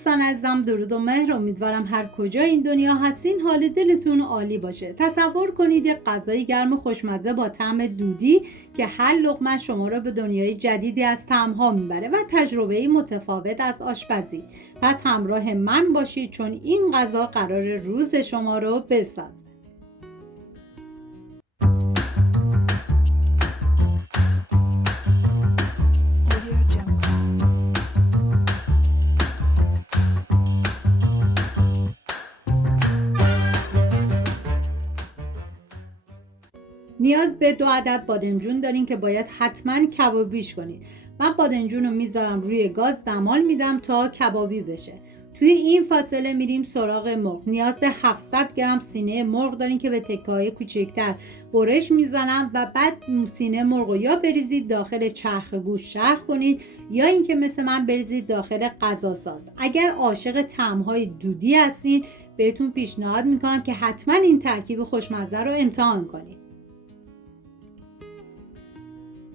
دوستان عزیزم، درود و مهر. امیدوارم هر کجا این دنیا هستین حال دلتون عالی باشه. تصور کنید یک غذای گرم و خوشمزه با طعم دودی که هر لقمه شما را به دنیای جدیدی از طعم‌ها میبره و تجربه‌ای متفاوت از آشپزی. پس همراه من باشید چون این غذا قرار روز شما رو بسازه. نیاز به 2 عدد بادمجون دارین که باید حتما کبابیش کنید. من بادمجون رو میذارم روی گاز، دمال میدم تا کبابی بشه. توی این فاصله میریم سراغ مرغ. نیاز به 700 گرم سینه مرغ دارین که به تکه‌های کوچکتر برش میزنم و بعد سینه مرغ رو یا بریزید داخل چرخ گوشت چرخ کنید یا اینکه مثل من بریزید داخل غذا ساز. اگر عاشق طعم‌های دودی هستین بهتون پیشنهاد میکنم که حتما این ترکیب خوشمزه رو امتحان کنید.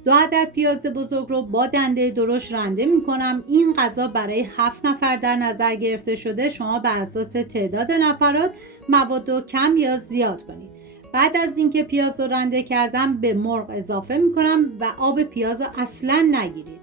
2 عدد پیاز بزرگ رو با دنده درشت رنده میکنم. این غذا برای 7 نفر در نظر گرفته شده. شما بر اساس تعداد نفرات مواد رو کم یا زیاد کنید. بعد از اینکه پیاز رو رنده کردم به مرغ اضافه میکنم و آب پیاز رو اصلا نگیرید.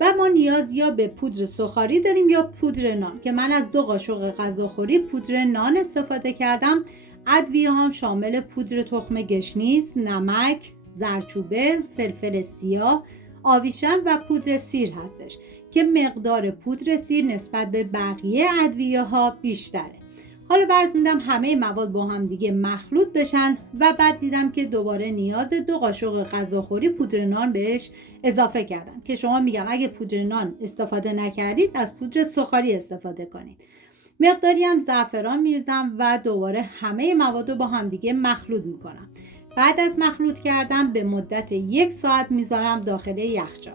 و ما نیاز یا به پودر سوخاری داریم یا پودر نان که من از 2 قاشق غذاخوری پودر نان استفاده کردم. ادویه هم شامل پودر تخم گشنیز، نمک، زردچوبه، فلفل سیاه، آویشن و پودر سیر هستش که مقدار پودر سیر نسبت به بقیه ادویه ها بیشتره. حالا فرض میدم همه مواد با هم دیگه مخلوط بشن و بعد دیدم که دوباره نیاز 2 قاشق غذاخوری پودر نان بهش اضافه کردم که شما میگم اگه پودر نان استفاده نکردید از پودر سوخاری استفاده کنید. مقداری هم زعفران میریزم و دوباره همه مواد رو با هم دیگه مخلوط میکنم. بعد از مخلوط کردن به مدت 1 ساعت میذارم داخل یخچال.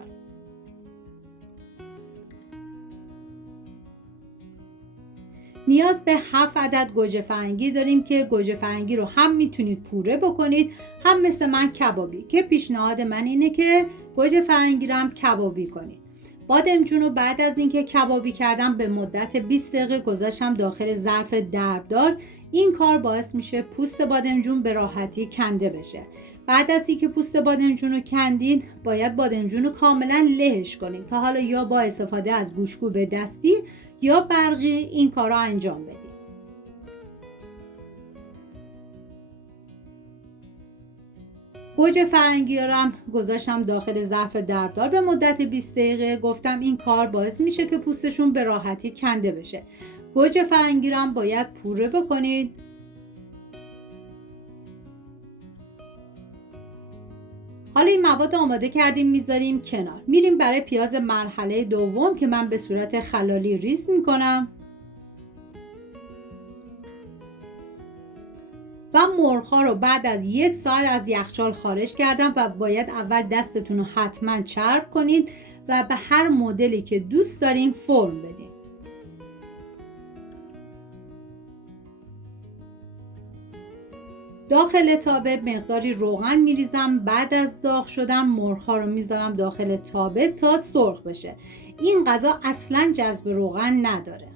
نیاز به 7 عدد گوجه فرنگی داریم که گوجه فرنگی رو هم میتونید پوره بکنید هم مثل من کبابی، که پیشنهاد من اینه که گوجه فرنگی رو هم کبابی کنید. بادمجون رو بعد از اینکه کبابی کردم به مدت 20 دقیقه گذاشتم داخل ظرف دردار. این کار باعث میشه پوست بادمجون به راحتی کنده بشه. بعد از اینکه پوست بادمجون رو کندید باید بادمجون رو کاملا لهش کنید که حالا یا با استفاده از گوشت‌کوب دستی یا برقی این کار رو انجام بدید. گوجه فرنگی رو هم گذاشتم داخل ظرف دردار به مدت 20 دقیقه. گفتم این کار باعث میشه که پوستشون به راحتی کنده بشه. گوجه فرنگی رو هم باید پوره بکنید. حالا این مواد آماده کردیم میذاریم کنار. میریم برای پیاز مرحله دوم که من به صورت خلالی ریز میکنم. و مرغ‌ها رو بعد از 1 ساعت از یخچال خارج کردم و باید اول دستتون رو حتما چرب کنید و به هر مدلی که دوست دارین فرم بدین. داخل تابه مقداری روغن میریزم. بعد از داغ شدن مرغ‌ها رو میذارم داخل تابه تا سرخ بشه. این غذا اصلا جذب روغن نداره.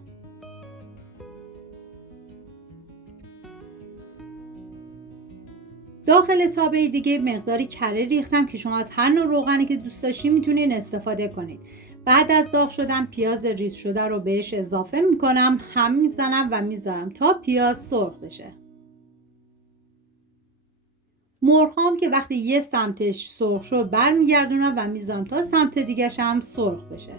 داخل تابه دیگه مقداری کره ریختم که شما از هر نوع روغنی که دوست داشتین میتونین استفاده کنید. بعد از داغ شدن پیاز ریز شده رو بهش اضافه میکنم، هم میزنم و میذارم تا پیاز سرخ بشه. مرغام که وقتی یه سمتش سرخ شد برمیگردونم و میذارم تا سمت دیگه‌ش هم سرخ بشه.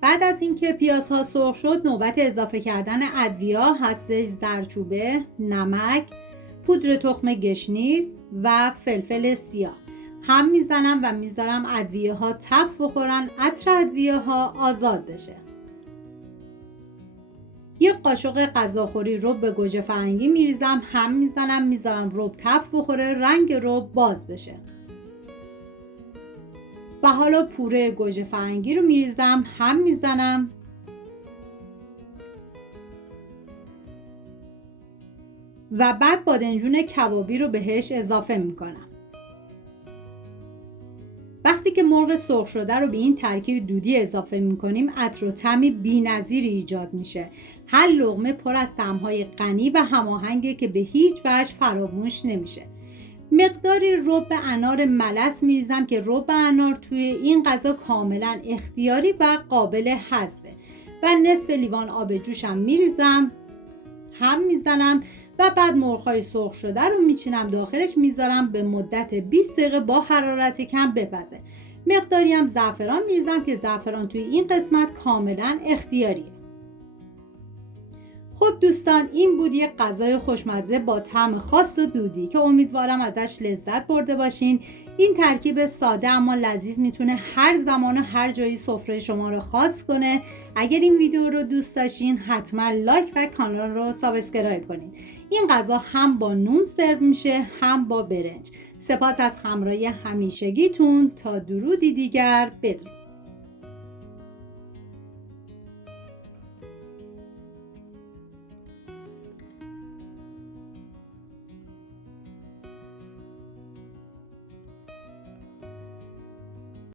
بعد از اینکه پیازها سرخ شد نوبت اضافه کردن ادویه هستش. زردچوبه، نمک، پودر تخم گشنیز و فلفل سیاه. هم میزنم و میذارم ادویه ها تف بخورن، عطر ادویه ها آزاد بشه. 1 قاشق غذاخوری رب گوجه فرنگی میریزم، هم میزنم، میذارم رب تف بخوره، رنگ رب باز بشه. و حالا پوره گوجه فرنگی رو میریزم، هم میزنم و بعد بادمجون کبابی رو بهش اضافه میکنم. وقتی که مرغ سرخ شده رو به این ترکیب دودی اضافه میکنیم عطر و طعمی بی‌نظیری ایجاد میشه. هر لقمه پر از طعم‌های غنی و هماهنگه که به هیچ وجه فراموش نمیشه. مقداری رب انار ملس میریزم که رب انار توی این غذا کاملا اختیاری و قابل حذفه و نصف لیوان آب جوشم میریزم، هم میزنم و بعد مرغ‌های سرخ شده رو میچینم داخلش، میذارم به مدت 20 دقیقه با حرارت کم بپزه. مقداری هم زعفران میریزم که زعفران توی این قسمت کاملا اختیاریه. خب دوستان، این بود یک غذای خوشمزه با طعم خاص و دودی که امیدوارم ازش لذت برده باشین. این ترکیب ساده اما لذیذ میتونه هر زمان و هر جایی سفره شما رو خاص کنه. اگر این ویدیو رو دوست داشتین حتما لایک و کانال رو سابسکرایب کنین. این غذا هم با نون سرو میشه هم با برنج. سپاس از همراهی همیشگیتون. تا درودی دیگر، بدرود.